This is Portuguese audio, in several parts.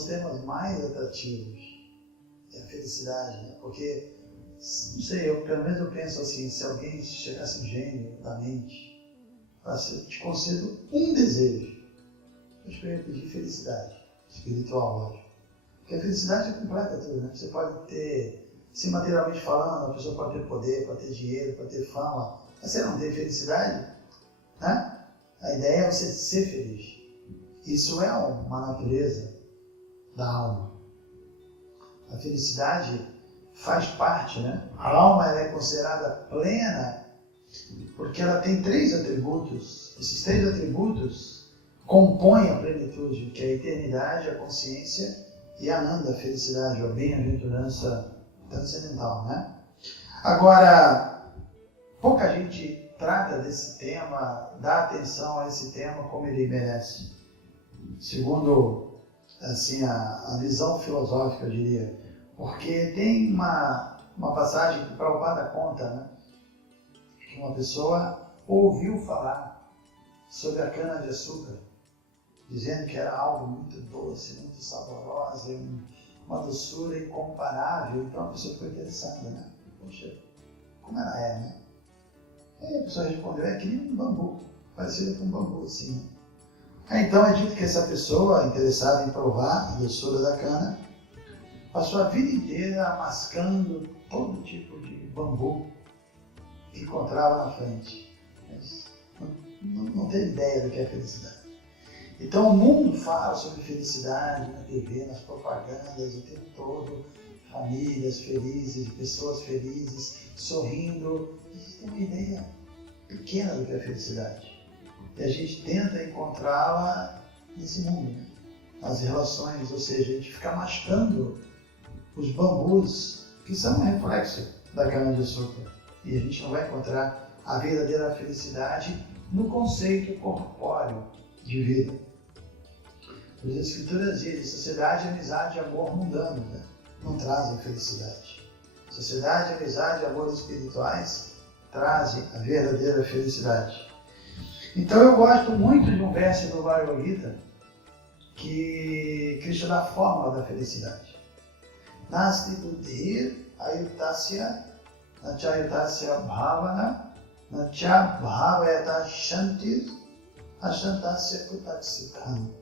dos temas mais atrativos é a felicidade, né? Porque, não sei, pelo menos eu penso assim, se alguém chegasse um gênio da mente, falasse, eu te concedo um desejo, eu te pedir felicidade espiritual, lógico. Porque a felicidade é completa tudo, né? Você pode ter, se materialmente falando, a pessoa pode ter poder, pode ter dinheiro, pode ter fama, mas você não tem felicidade, né? A ideia é você ser feliz. Isso é uma natureza da alma. A felicidade faz parte, né? A alma ela é considerada plena porque ela tem 3 atributos. Esses 3 atributos compõem a plenitude, que é a eternidade, a consciência e a Ananda, a felicidade, ou a bem-aventurança transcendental, né? Agora, pouca gente trata desse tema, dá atenção a esse tema como ele merece. Segundo assim, a visão filosófica, eu diria. Porque tem uma passagem que Prabhupada conta, né? Que uma pessoa ouviu falar sobre a cana-de-açúcar, dizendo que era algo muito doce, muito saborosa, uma doçura incomparável. Então a pessoa ficou interessada, né? Poxa, como ela é, né? E aí a pessoa respondeu, é que nem um bambu, parecido com um bambu, assim, né? Então é dito que essa pessoa, interessada em provar a doçura da cana, passou a vida inteira mascando todo tipo de bambu que encontrava na frente. Mas não teve ideia do que é felicidade. Então o mundo fala sobre felicidade na TV, nas propagandas, o tempo todo, famílias felizes, pessoas felizes, sorrindo. A gente tem uma ideia pequena do que é felicidade. E a gente tenta encontrá-la nesse mundo, né? Nas relações, ou seja, a gente fica mascando os bambus, que são um reflexo da cana-de-açúcar. E a gente não vai encontrar a verdadeira felicidade no conceito corpóreo de vida. As Escrituras dizem, sociedade, amizade e amor mundanos, né? Não trazem felicidade. Sociedade, amizade e amor espirituais trazem a verdadeira felicidade. Então eu gosto muito de um verso do Bhagavad Gita que Krishna dá a fórmula da felicidade. Nasti buddhir ayutasya nachayutasya bhavana nacha bhavayata shantir ashantasya kutaksitam.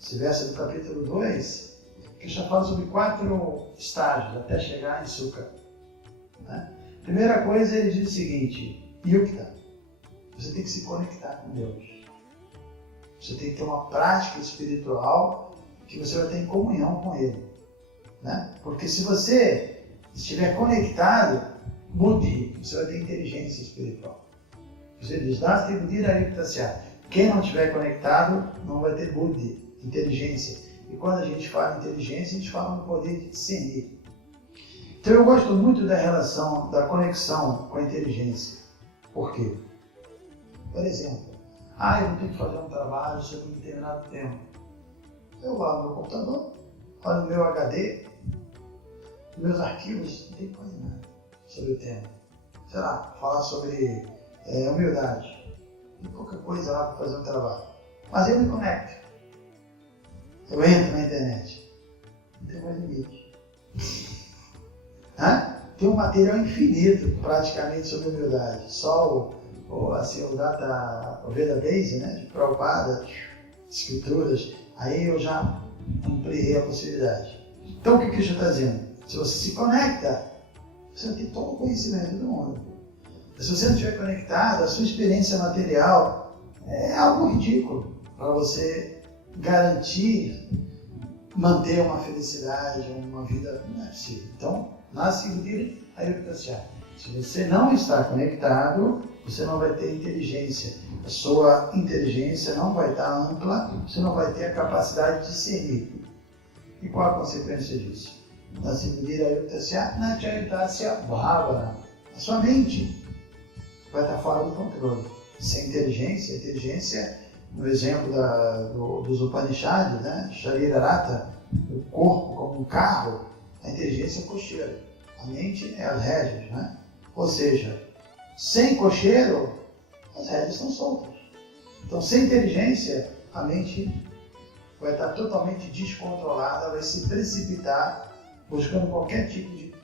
Esse verso do capítulo 2, Krishna fala sobre 4 estágios até chegar em Sukha, né? Primeira coisa, ele diz o seguinte, yukta. Você tem que se conectar com Deus. Você tem que ter uma prática espiritual que você vai ter em comunhão com Ele, né? Porque se você estiver conectado, buddhi, você vai ter inteligência espiritual. Você diz, quem não estiver conectado não vai ter buddhi, inteligência. E quando a gente fala em inteligência, a gente fala no poder de discernir. Então eu gosto muito da relação, da conexão com a inteligência. Por quê? Por exemplo, eu vou ter que fazer um trabalho sobre um determinado tema. Eu vou lá no meu computador, olho no meu HD, nos meus arquivos, não tem quase nada sobre o tema. Sei lá, falar sobre humildade. Tem pouca coisa lá para fazer um trabalho. Mas eu me conecto. Eu entro na internet. Não tem mais limite. Tem um material infinito praticamente sobre humildade. Só o Vedabase, né, de Prabhupada, escrituras, aí eu já ampliei a possibilidade. Então o que Krishna está dizendo? Se você se conecta, você vai ter todo o conhecimento do mundo. Se você não estiver conectado, a sua experiência material é algo ridículo para você garantir, manter uma felicidade, uma vida, não é possível. Então, nasce se você não está conectado, você não vai ter inteligência. A sua inteligência não vai estar ampla, você não vai ter a capacidade de discernir. E qual a consequência disso? A sua mente vai estar fora do controle. Sem inteligência, a inteligência, no exemplo dos Upanishads, né? Sharirarata, o corpo como um carro, a inteligência é o cocheiro. A mente é as rédeas, né? Ou seja, sem cocheiro, as rédeas estão soltas. Então, sem inteligência, a mente vai estar totalmente descontrolada, vai se precipitar buscando qualquer tipo de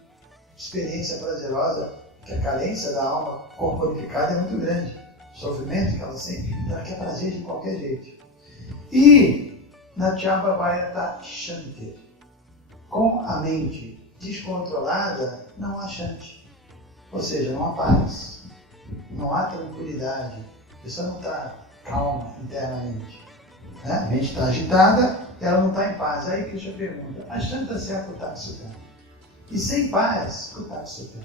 experiência prazerosa, que a carência da alma corporificada é muito grande. O sofrimento que ela sente, ela quer prazer de qualquer jeito. E na Chabhavayata Shanti, com a mente descontrolada, não há Shanti. Ou seja, não há paz, não há tranquilidade, a pessoa não está calma internamente. Né? A mente está agitada, ela não está em paz. Aí Krishna pergunta, a Shanta se akutatsuka. E sem paz, kutatsuka.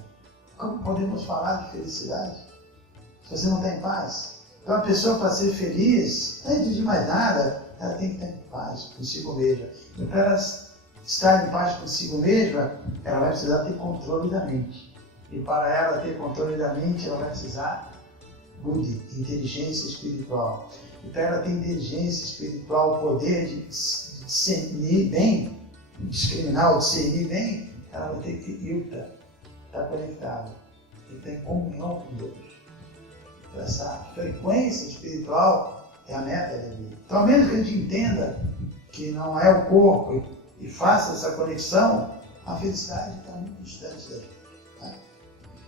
Como podemos falar de felicidade se você não está em paz? Então a pessoa, para ser feliz, antes de mais nada, ela tem que estar em paz consigo mesma. E para ela estar em paz consigo mesma, ela vai precisar ter controle da mente. E para ela ter controle da mente, ela vai precisar Buddhi, inteligência espiritual. E para ela ter inteligência espiritual, o poder de discernir bem, discriminar ou discernir bem, ela vai ter que estar conectada, tem que estar em comunhão com Deus. Então, essa frequência espiritual é a meta da vida. Então, ao menos que a gente entenda que não é o corpo e faça essa conexão, a felicidade está muito distante da gente. Tá?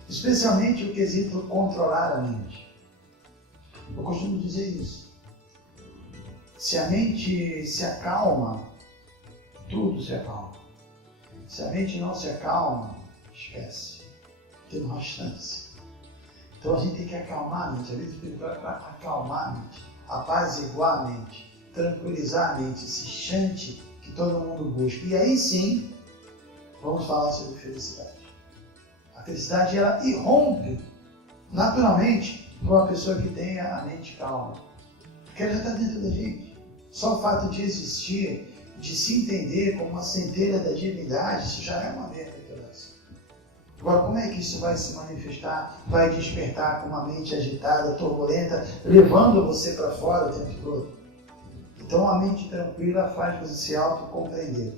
Especialmente o quesito controlar a mente. Eu costumo dizer isso. Se a mente se acalma, tudo se acalma. Se a mente não se acalma, esquece. Tem uma chance. Então a gente tem que acalmar a mente. A vida espiritual é para acalmar a mente, apaziguar a mente, tranquilizar a mente, esse chante que todo mundo busca. E aí sim, vamos falar sobre felicidade. A felicidade, ela irrompe naturalmente para uma pessoa que tenha a mente calma. Porque ela já está dentro da gente. Só o fato de existir, de se entender como uma centelha da divindade, isso já é uma bênção. Agora, como é que isso vai se manifestar? Vai despertar com uma mente agitada, turbulenta, levando você para fora o tempo todo? Então, a mente tranquila faz você se autocompreender.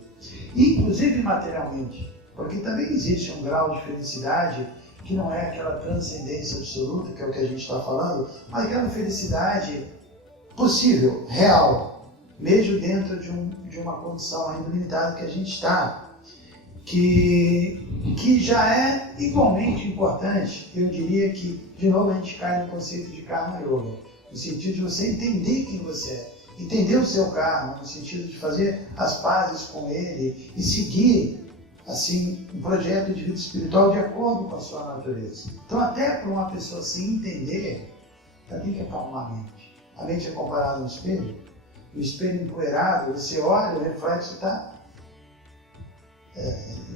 Inclusive materialmente, porque também existe um grau de felicidade que não é aquela transcendência absoluta, que é o que a gente está falando, mas aquela felicidade possível, real, mesmo dentro de uma condição ainda limitada que a gente está, que já é igualmente importante. Eu diria que, de novo, a gente cai no conceito de Karma Yoga, no sentido de você entender quem você é, entender o seu karma, no sentido de fazer as pazes com ele e seguir assim, um projeto de vida espiritual de acordo com a sua natureza. Então, até para uma pessoa se entender, ela tem que acalmar a mente. A mente é comparada a um espelho. O espelho empoeirado, você olha, o reflexo está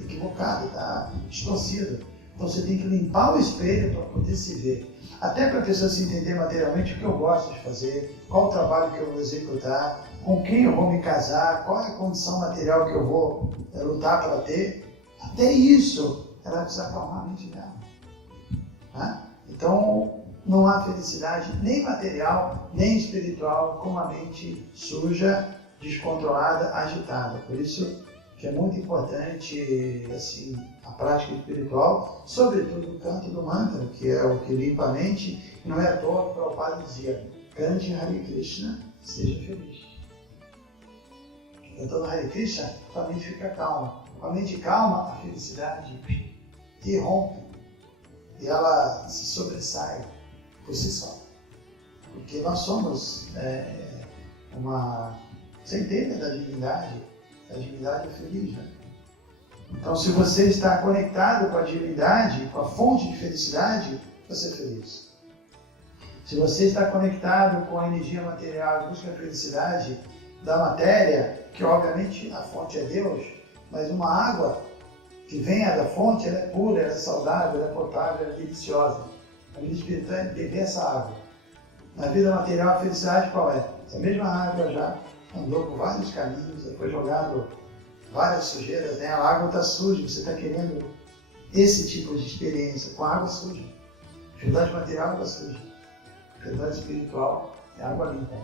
equivocado, está distorcido. Então você tem que limpar o espelho para poder se ver. Até para a pessoa se entender materialmente o que eu gosto de fazer, qual o trabalho que eu vou executar, com quem eu vou me casar, qual é a condição material que eu vou lutar para ter. Até isso, ela precisa acalmar a mente dela. Né? Então, não há felicidade nem material, nem espiritual com a mente suja, descontrolada, agitada. Por isso que é muito importante assim, a prática espiritual, sobretudo o canto do mantra, que é o que limpa a mente. Não é à toa que o Prabhupada dizia, cante Hare Krishna, seja feliz. Cantando Hare Krishna, a mente fica calma. Com a mente calma, a felicidade irrompe e ela se sobressai por si só. Porque nós somos uma centelha da divindade. A divindade é feliz, né? Então, se você está conectado com a divindade, com a fonte de felicidade, você é feliz. Se você está conectado com a energia material e busca a felicidade da matéria, que obviamente a fonte é Deus, mas uma água que venha da fonte, ela é pura, ela é saudável, ela é potável, ela é deliciosa. A vida espiritual é beber essa água. Na vida material, a felicidade qual é? Essa mesma água já andou por vários caminhos, foi jogado várias sujeiras nela, a água está suja, você está querendo esse tipo de experiência com a água suja. A felicidade material é água suja. A felicidade espiritual é água limpa.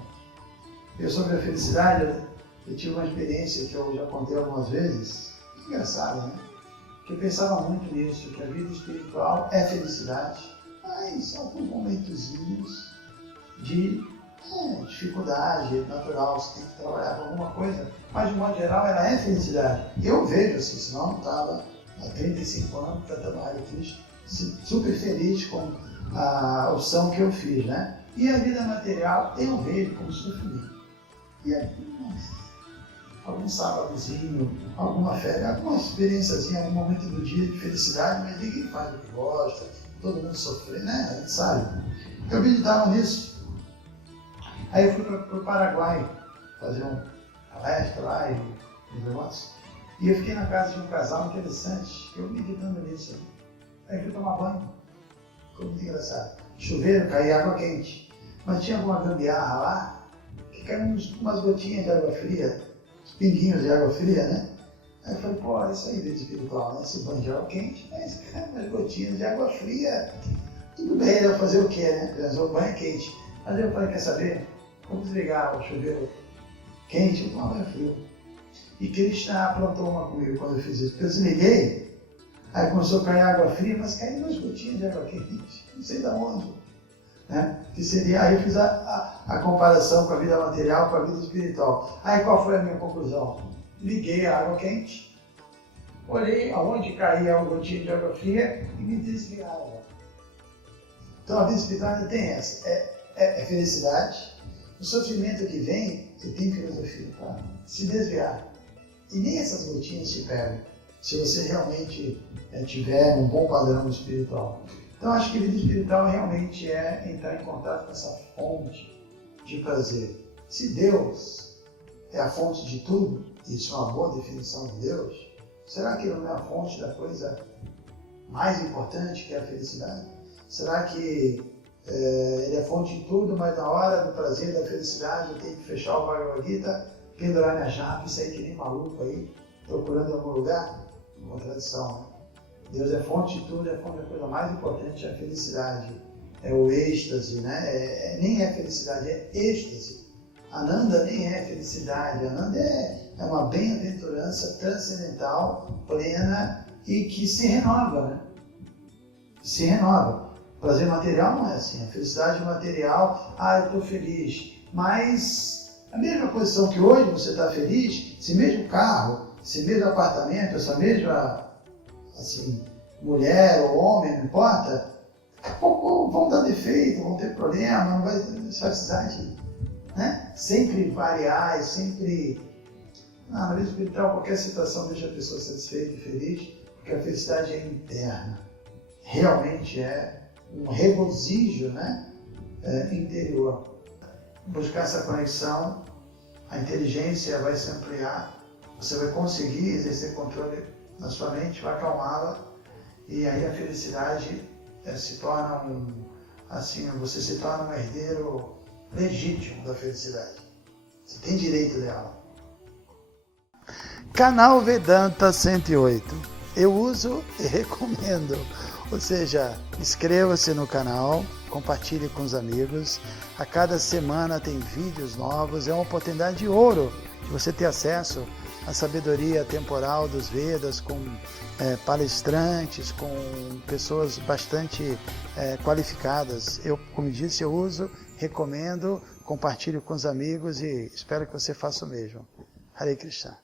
Eu sobre a felicidade, eu tive uma experiência que eu já contei algumas vezes, engraçada, né? Que eu pensava muito nisso, que a vida espiritual é felicidade, mas alguns momentozinhos de dificuldade natural, você tem que trabalhar com alguma coisa, mas de modo geral ela é felicidade. Eu vejo assim, senão não estava há 35 anos cantando Hare Krishna, super feliz com a opção que eu fiz, né? E a vida material eu vejo como sofrimento. E aí, algum sábadozinho, alguma férias, alguma experiênciazinha, algum momento do dia de felicidade, mas ninguém faz o que gosta, todo mundo sofre, né? A gente sabe. Eu meditava nisso. Aí eu fui para o Paraguai fazer uma palestra lá em negócios. E eu fiquei na casa de um casal interessante, eu meditando nisso. Aí fui tomar banho. Ficou muito engraçado. Chuveiro, caía água quente. Mas tinha alguma gambiarra lá, que caíam umas gotinhas de água fria, pinguinhos de água fria, né? Aí eu falei, pô, isso aí é vida espiritual, né? Esse banho de água quente, mas cara, umas gotinhas de água fria. Tudo bem, eu vou fazer o quê, né? O banho é quente. Mas eu falei, quer saber? Vamos desligar o chuveiro quente, vou tomar banho frio. E Krishna aprontou uma comigo quando eu fiz isso. Porque eu desliguei, aí começou a cair água fria, mas caiu umas gotinhas de água quente, não sei de onde. Né? Que seria, aí eu fiz a comparação com a vida material, com a vida espiritual. Aí qual foi a minha conclusão? Liguei a água quente, olhei aonde caía uma gotinha de água fria e me desviava. Então a vida espiritual ainda tem essa, é felicidade. O sofrimento que vem, você tem filosofia para se desviar. E nem essas gotinhas te pegam, se você realmente tiver um bom padrão espiritual. Então acho que a vida espiritual realmente é entrar em contato com essa fonte de prazer. Se Deus é a fonte de tudo, isso é uma boa definição de Deus, será que Ele não é a fonte da coisa mais importante que é a felicidade? Será que Ele é a fonte de tudo, mas na hora do prazer, da felicidade, eu tenho que fechar o Bhagavad Gita, pendurar minha chave e sair que nem maluco aí, procurando em algum lugar? Contradição, né? Deus é fonte de tudo, é fonte da coisa mais importante, é a felicidade, é o êxtase, né? Nem é felicidade, é êxtase. Ananda nem é felicidade, Ananda é uma bem-aventurança transcendental, plena e que se renova, né? Se renova. O prazer material não é assim, a felicidade material, eu estou feliz, mas a mesma posição que hoje você está feliz, esse mesmo carro, esse mesmo apartamento, essa mesma assim, mulher ou homem, não importa, vão dar defeito, vão ter problema, não vai ter felicidade, né? Sempre variar, sempre... na vida espiritual, qualquer situação deixa a pessoa satisfeita e feliz, porque a felicidade é interna. Realmente é um regozijo, né? Interior. Buscar essa conexão, a inteligência vai se ampliar, você vai conseguir exercer controle na sua mente, vai acalmá-la, e aí a felicidade se torna você se torna um herdeiro legítimo da felicidade. Você tem direito dela. Canal Vedanta 108. Eu uso e recomendo. Ou seja, inscreva-se no canal, compartilhe com os amigos. A cada semana tem vídeos novos, é uma oportunidade de ouro de você ter acesso à sabedoria temporal dos Vedas, com palestrantes, com pessoas bastante qualificadas. Eu, como disse, eu uso, recomendo, compartilhe com os amigos e espero que você faça o mesmo. Hare Krishna.